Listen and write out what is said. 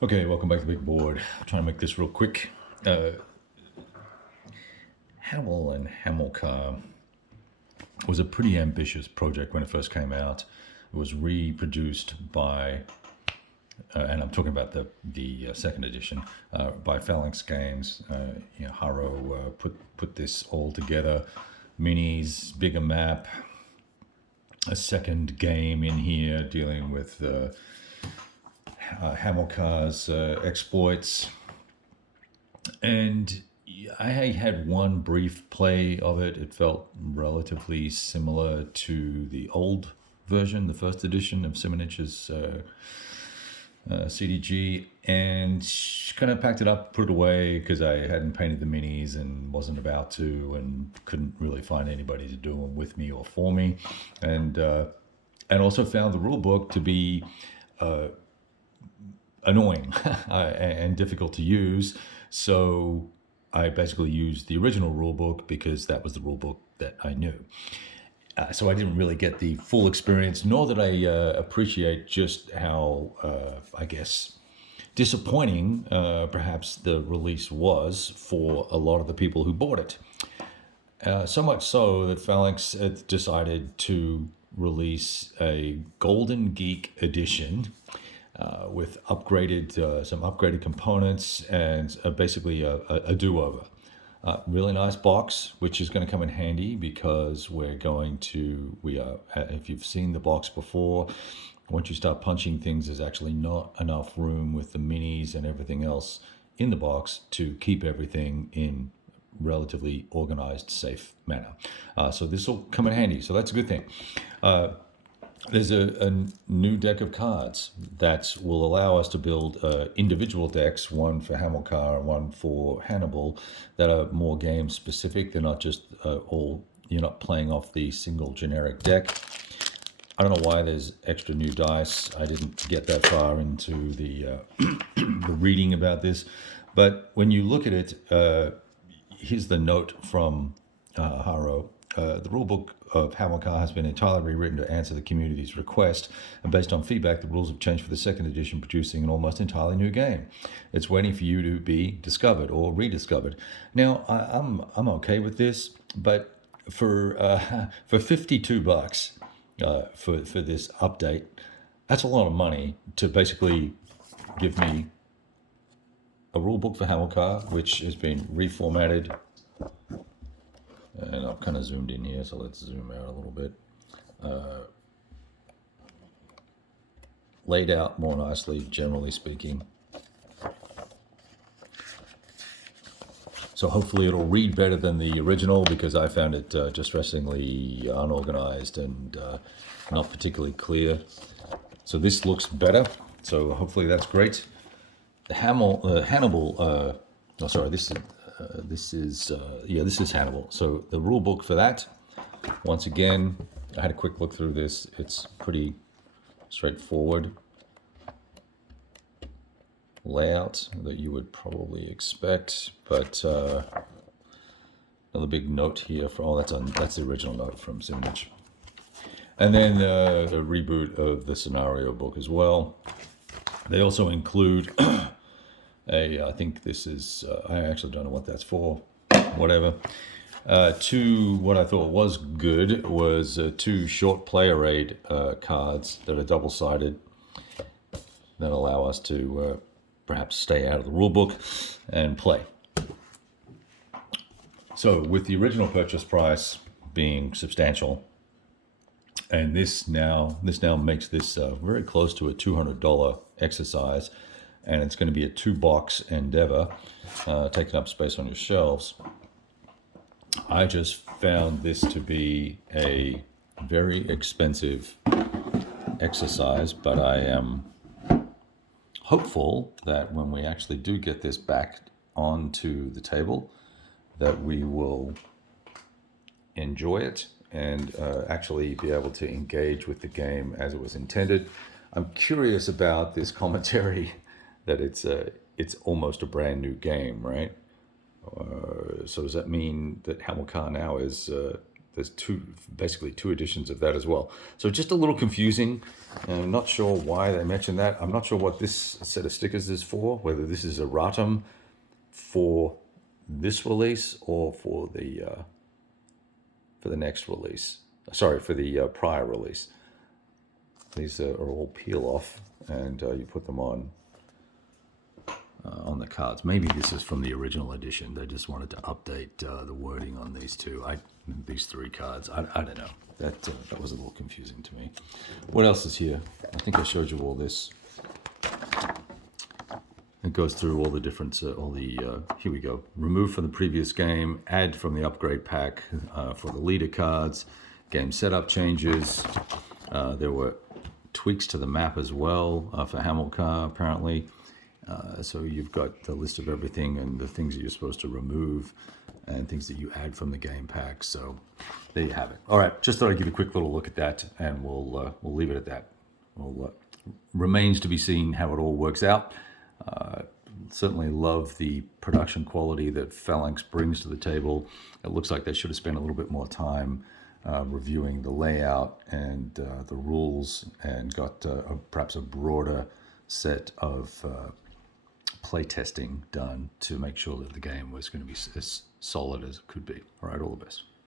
Okay, welcome back to the big board. I'll try and make this real quick. Hamill and Hamilcar was a pretty ambitious project when it first came out. It was reproduced by, and I'm talking about the second edition, by Phalanx Games. Haro put this all together. Minis, bigger map, a second game in here dealing with Hamilcar's exploits. And I had one brief play of it. It felt relatively similar to the old version, the first edition of Simonich's CDG, and kind of packed it up, put it away because I hadn't painted the minis and wasn't about to, and couldn't really find anybody to do them with me or for me, and also found the rule book to be annoying and difficult to use. So I basically used the original rule book because that was the rule book that I knew. So I didn't really get the full experience, nor did I appreciate just how, I guess, disappointing perhaps the release was for a lot of the people who bought it. So much so that Phalanx decided to release a Golden Geek edition with some upgraded components and basically a do-over. Really nice box, which is going to come in handy because if you've seen the box before, once you start punching things, there's actually not enough room with the minis and everything else in the box to keep everything in relatively organized, safe manner. So this will come in handy. So that's a good thing. There's a new deck of cards that will allow us to build individual decks, one for Hamilcar and one for Hannibal, that are more game specific. They're not just you're not playing off the single generic deck. I don't know why there's extra new dice. I didn't get that far into the reading about this. But when you look at it, here's the note from Haro. The rulebook of Hamilcar has been entirely rewritten to answer the community's request, and based on feedback, the rules have changed for the second edition, producing an almost entirely new game. It's waiting for you to be discovered or rediscovered. Now, I'm okay with this, but for $52 for this update, that's a lot of money to basically give me a rulebook for Hamilcar, which has been reformatted. And I've kind of zoomed in here, so let's zoom out a little bit. Laid out more nicely, generally speaking. So hopefully it'll read better than the original because I found it distressingly unorganized and not particularly clear. So this looks better. So hopefully that's great. The Hannibal. This is Hannibal. So the rule book for that, once again, I had a quick look through this. It's pretty straightforward layout that you would probably expect, but another big note here that's the original note from Simonich. And then a reboot of the scenario book as well. They also include I think this is, I actually don't know what that's for, whatever. What I thought was good was two short player aid cards that are double-sided that allow us to perhaps stay out of the rule book and play. So with the original purchase price being substantial, and this now makes this very close to a $200 exercise, and it's going to be a 2-box endeavor, taking up space on your shelves. I just found this to be a very expensive exercise, but I am hopeful that when we actually do get this back onto the table, that we will enjoy it and actually be able to engage with the game as it was intended. I'm curious about this commentary that it's almost a brand new game, right? So does that mean that Hamilcar now is the there's basically two editions of that as well. So just a little confusing. I'm not sure why they mentioned that. I'm not sure what this set of stickers is for, whether this is erratum for this release or for the next release. Sorry, for the prior release. These are all peel off, and you put them on the cards. Maybe this is from the original edition. They just wanted to update the wording on these these three cards. I don't know. That was a little confusing to me. What else is here? I think I showed you all this. It goes through all the different, here we go. Remove from the previous game, add from the upgrade pack for the leader cards, game setup changes. There were tweaks to the map as well for Hamilcar, apparently. So you've got the list of everything and the things that you're supposed to remove and things that you add from the game pack. So there you have it. All right, just thought I'd give you a quick little look at that, and we'll leave it at that. Remains to be seen how it all works out. Certainly love the production quality that Phalanx brings to the table. It looks like they should have spent a little bit more time reviewing the layout and the rules, and got perhaps a broader set of play testing done to make sure that the game was going to be as solid as it could be. All right, all the best.